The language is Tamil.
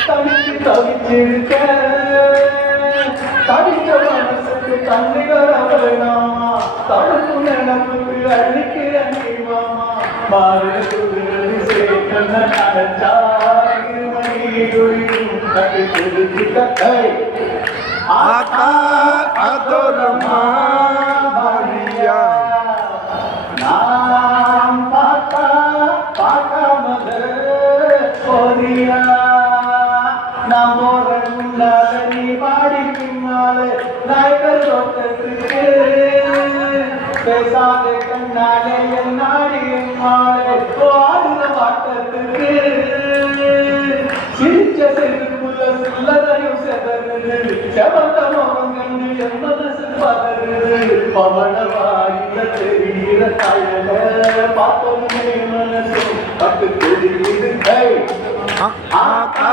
தவிச்சு தவிச்சிருக்க தவிச்ச மனசுக்கு தண்ணிகள் வேணாமா தடுப்பு நினப்புக்கு அழிக்கு அணிவாமா மாறுக்கு சேர்க்கணும் அடைச்சாறு மணியும் கட்டு திருச்சி ஆத்தா அதோரமா மாரியா. நாம் போறியா நாம் போற முன்னால நீ பாடி பின்னாலே நாய்கள் தோட்டத்துக்கு பேசாதே கண்ணாலே என் நாடி என் மாலே. ஆடுற வாட்டத்துக்கு சிரிச்ச செருப்புல சில்லறையும் செதறுது. செவந்த மகங்கன்னு என் மனசு பதறுது. பவளவாயில தெரிகிற தாயல பார்த்தோமே மனசு பட்டு தெரியும் கை ஆத்தா